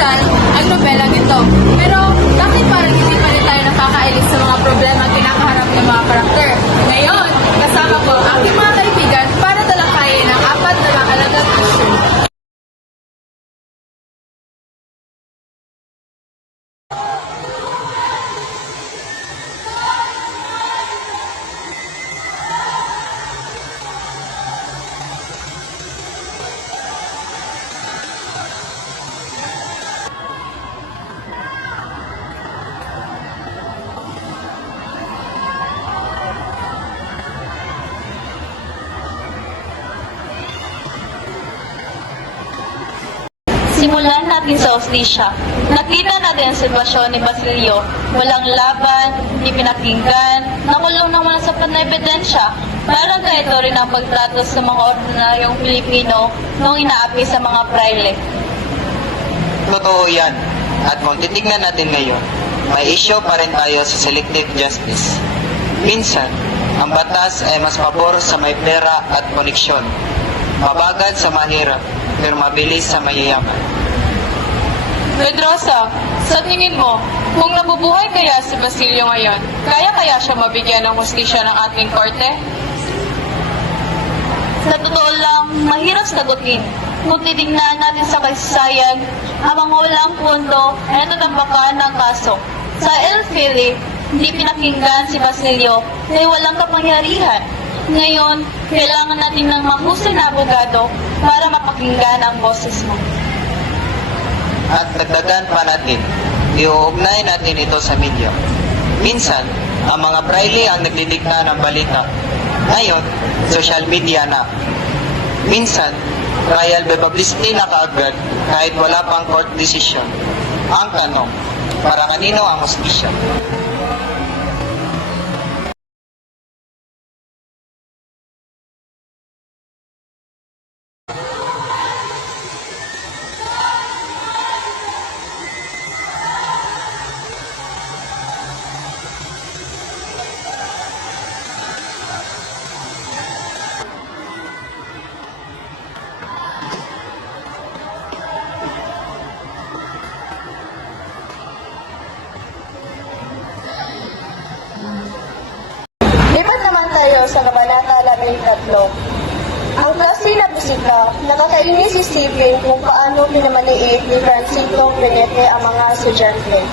dyan ang nobelang ito. Pero bakit parang hindi pa rin tayo nakakailis sa mga problema ang kinakaharap ng mga karakter? Ngayon, kasama ko ang aking mga kaibigan para talakayin ang 4 na mahalagang issue. Simulan natin sa hustisya. Nakita natin ang sitwasyon ni Basilio. Walang laban, hindi pinakinggan, nakulong ng walang sapat na ebidensya. Parang ganito rin ang pagtrato sa mga ordinaryong Pilipino nung inaapi sa mga praile. Totoo yan. At kung titignan natin ngayon, may issue pa rin tayo sa selective justice. Minsan, ang batas ay mas pabor sa may pera at koneksyon. Mabagal sa mahirap, pero mabilis sa mayayaman. Pedrosa, sa tingin mo, kung nabubuhay kaya si Basilio ngayon, kaya siya mabigyan ng hustisya ng ating korte? Sa totoo lang, mahirap sagutin. Kung titignan natin sa kasaysayan, ang mga walang pundo ay natatambakan ng kaso. Sa El Fili, hindi pinakinggan si Basilio dahil walang kapangyarihan. Ngayon, kailangan natin ng mahusay na abogado para mapakinggan ang boses mo. At dagdagan pa natin, iuugnay natin ito sa media. Minsan, ang mga praile ang nagdidikta ng balita. Ngayon, social media na. Minsan, trial by publicity na kaagad kahit wala pang court decision. Ang tanong, para kanino ang hustisya? Lipat naman tayo sa Kabanata 13. Ang klase na bisita, nakakainis isipin kung paano pinamaliit ni Francisco Benete ang mga estudyante.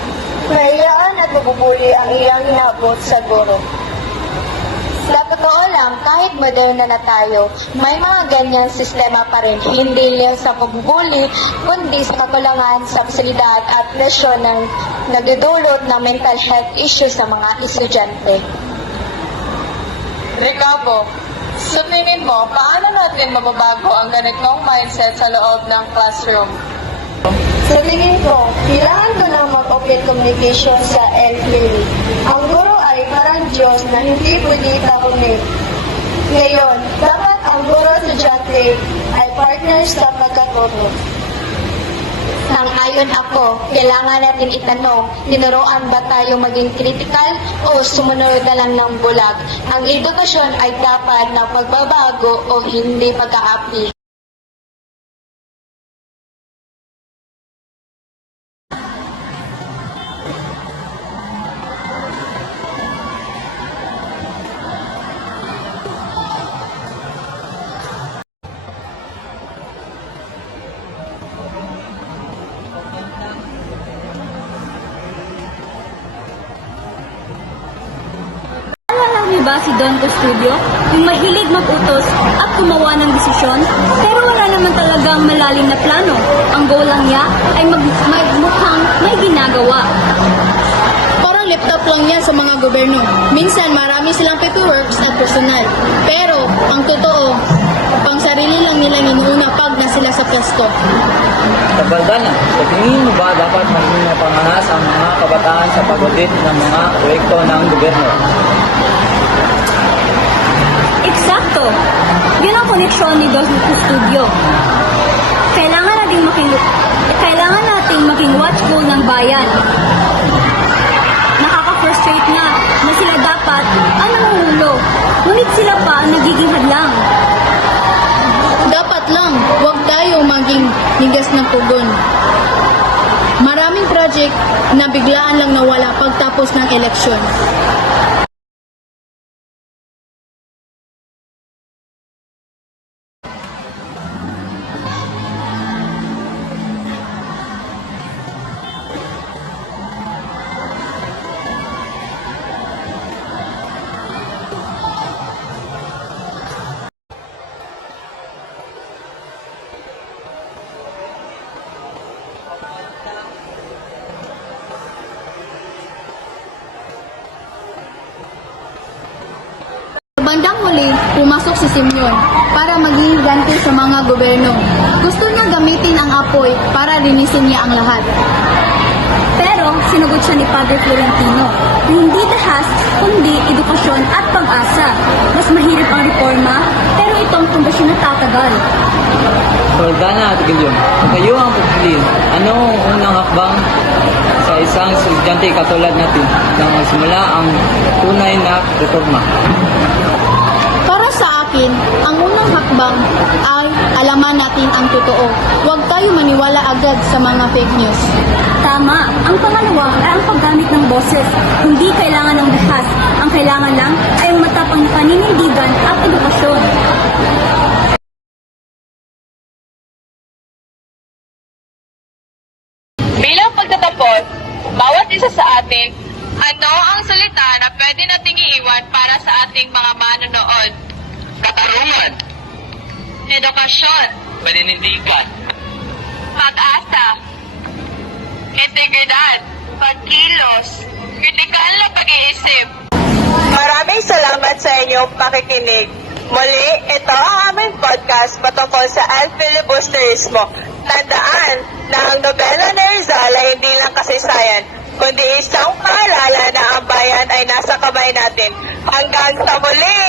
Nahiyaan at nabubuli ang iyang hinabot sa guro. Sa totoo lang, kahit moderna na tayo, may mga ganyang sistema pa rin. Hindi lang sa pagbubuli, kundi sa kakulangan sa pasilidad at presyon ng nagdudulot ng mental health issues sa mga estudyante. Ricardo, sa tingin mo, paano natin mababago ang ganitong mindset sa loob ng classroom? Sa tingin ko, kailangan ko ng mag-open communication sa LPL. Ang guro ay parang Diyos na hindi pwede takunin. Ngayon, dapat ang guro at estudyante ay partners sa pagkaturo. Sang-ayon ako, kailangan natin itanong, tinuruan ba tayo maging critical o sumunod na lang ng bulag? Ang edukasyon ay dapat na pagbabago o hindi pag-aapi. Alala niyo ba si Don Custodio, yung mahilig mag-utos at gumawa ng desisyon, pero wala naman talagang malalim na plano. Ang goal lang niya ay mukhang may ginagawa. Parang laptop lang yan sa mga gobyerno. Minsan marami silang paperworks at personal. Pero ang totoo, pang sarili lang nilang inuuna pag na sila sa pwesto. Kabaldana, sa tingin mo ba dapat maging mapanganas ang mga kabataan sa pag-audit ng mga proyekto ng gobyerno? Eksakto! Yun ang koneksyon ni Don Custodio. Kailangan nating maging watchful ng bayan. Nakaka-frustrate nga na sila dapat ang nangungulo, ngunit sila pa ang nagiging hadlang. Dapat lang, huwag tayo maging higas ng pugon. Maraming project na biglaan lang nawala pagtapos ng eleksyon. Sa bandang huli, pumasok si Simeon para maging ganti sa mga gobyerno. Gusto niya gamitin ang apoy para linisin niya ang lahat. Pero sinagot siya ni Padre Florentino na hindi dahas kundi edukasyon at pag-asa. Mas mahirap ang reforma pero ito ang pundasyon na tatagal. Roldana at Gilyong, kung kayo ang pagpiliin, ano ang unang hakbang sa isang estudyante katulad natin na magsimula ang tunay na reforma? Para sa akin, ang unang hakbang ay alaman natin ang totoo. Huwag tayo maniwala agad sa mga fake news. Tama. Ang pangalawa ay ang paggamit ng boses. Hindi kailangan ng dahas. Ang kailangan lang ay ang matapang na paninindigan at edukasyon. Bilang pagtatapos, bawat isa sa atin, ano ang salita na pwede nating iiwan para sa ating mga manonood? Katarungan, Edukasyon, paninindigan, pag-asa, integridad, pagkilos, kritikal na pag-iisip. Maraming salamat sa inyong pakikinig. Muli, ito ang aming podcast patungkol sa Filibusterismo. Tandaan na ang nobela ni Rizal ay hindi lang kasaysayan, kundi isang paalala na ang bayan ay nasa kamay natin. Hanggang sa muli!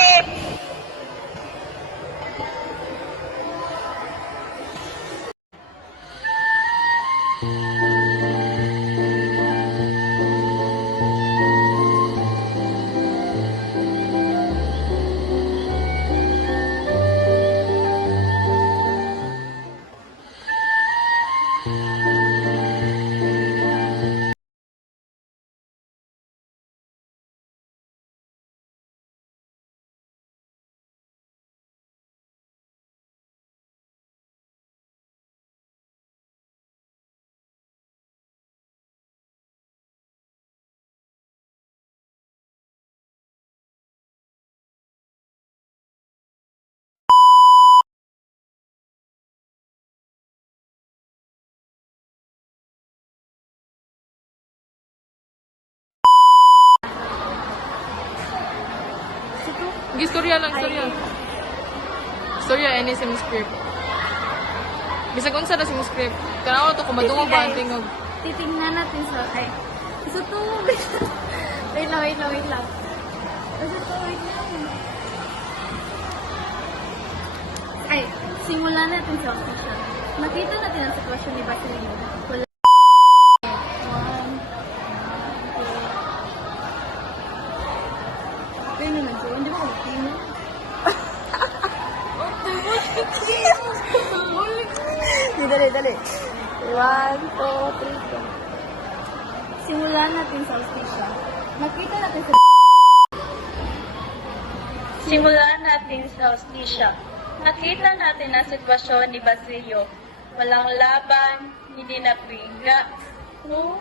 Istorya lang, istorya. Istorya, any sim script. Bisag unsa na sim script. Tanaw to, kumadungog ba ang tingog. Titingnan natin sa... Ay, isa to. Wait lang. Isa to, wait lang. Ay, simulan natin sa official. Nakita natin ang sitwasyon ni Basilio. Wala. Kaya naman siya, hindi ba kumagpino? Dali. 1, 2, 3, go. Simulan natin sa hostisya. Nakita natin sa... Simulan natin sa hostisya. Nakita natin ang sitwasyon ni Basilio. Walang laban, hindi napingga. No?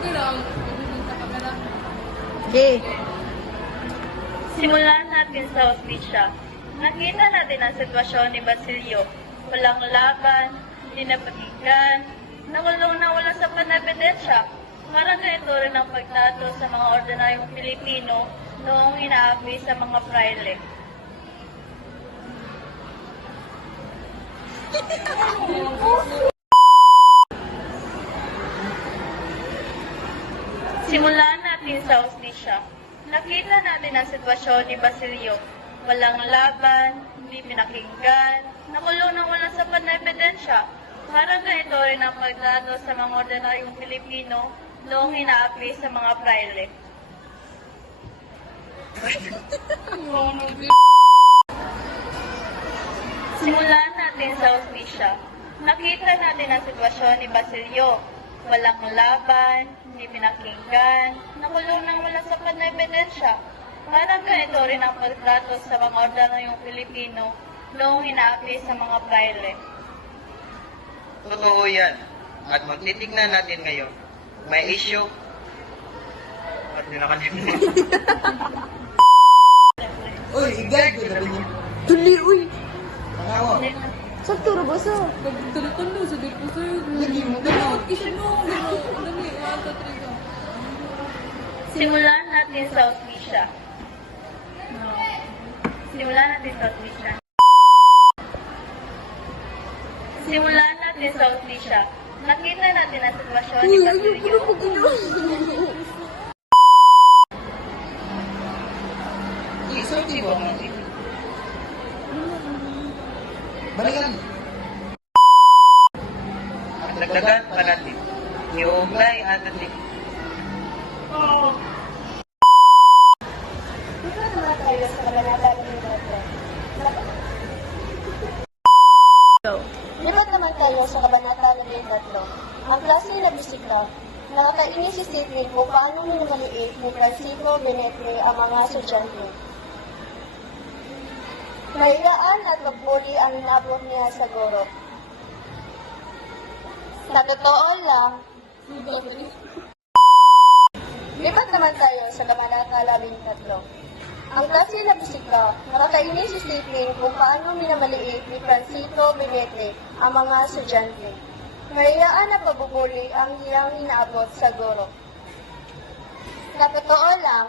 Okay lang. Okay. Simulan natin sa hostisya. Nakita natin ang sitwasyon ni Basilio. Walang laban, hindi napakinggan, nakulong na wala sapat na ebidensya. Parang ganito rin ang pagtato sa mga ordinaryong Pilipino noong inaapi sa mga praile. Simulan natin sa hostisya. Nakita natin ang sitwasyon ni Basilio. Walang laban, hindi pinakinggan, nakulong na walang sapat na ebidensya. Parang ganito rin ang pagtrato sa mga ordinaryong Pilipino noong hinaapi sa mga praile. Simulan natin sa Osmisya. Nakita natin ang sitwasyon ni Basilio. Walang laban, hindi pinakinggan, nakulong ng wala sapat na ebidensya. Parang ganito rin ang pagtrato sa mga ordinaryong Pilipino noong hinaapi sa mga praile. Totoo yan. At kung titignan natin ngayon, may issue. At nilakalimutan. Uy, igay ko na rin. Tuli, uy! Sakto ra ba sa? Tuloy-tuloy sa dito sa'yo. Lagi mo na. Isa no, dali, 1, 2, 3 ka. Simulan natin sa Osmisya. Simulan natin sa Osmisya. Simulan natin sa Osmisya. Nakita natin ang sitwasyon ni Basilio. Isorti ba natin? Balikan. At dagdagan pa natin. Iuugnay ang natin. Dito naman tayo sa kabanata 13. Lipat naman tayo sa kabanata 13. Ang klase na bisikla, nakakainis si Stephen kung paano minamaliit ni Francisco Benete ang mga estudyante. Kailaan at pagbuli ang inabot niya sa guro. Sa totoo lang, lipat naman tayo sa kabanata 13. Ang klase na bisikla, nakakainis si Stephen kung paano minamaliit ni Francisco Benete ang mga estudyante. Kayaan at pagbubuli ang iyang inaabot sa guro. Sa totoo lang,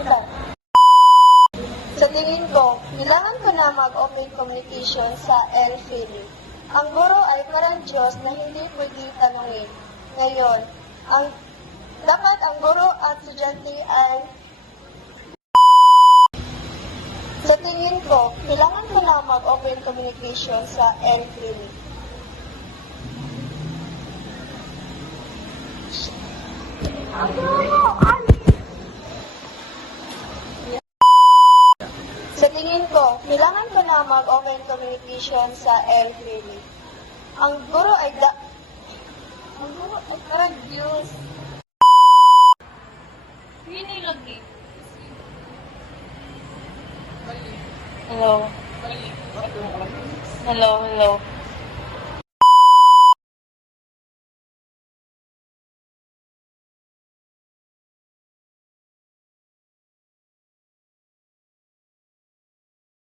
ito. Sa tingin ko, kailangan ko na mag-open communication sa LFILI. Ang guro ay parang Diyos na hindi pwede tanungin. Ngayon, dapat ang guro at estudyante ay sa tingin ko, kailangan ko na mag-open communication sa LFILI. Sa tingin ko, kailangan ko na mag-open communication sa LFILI. Ang guro ay parang Diyos. Yun lagi. Hello. Hello, hello.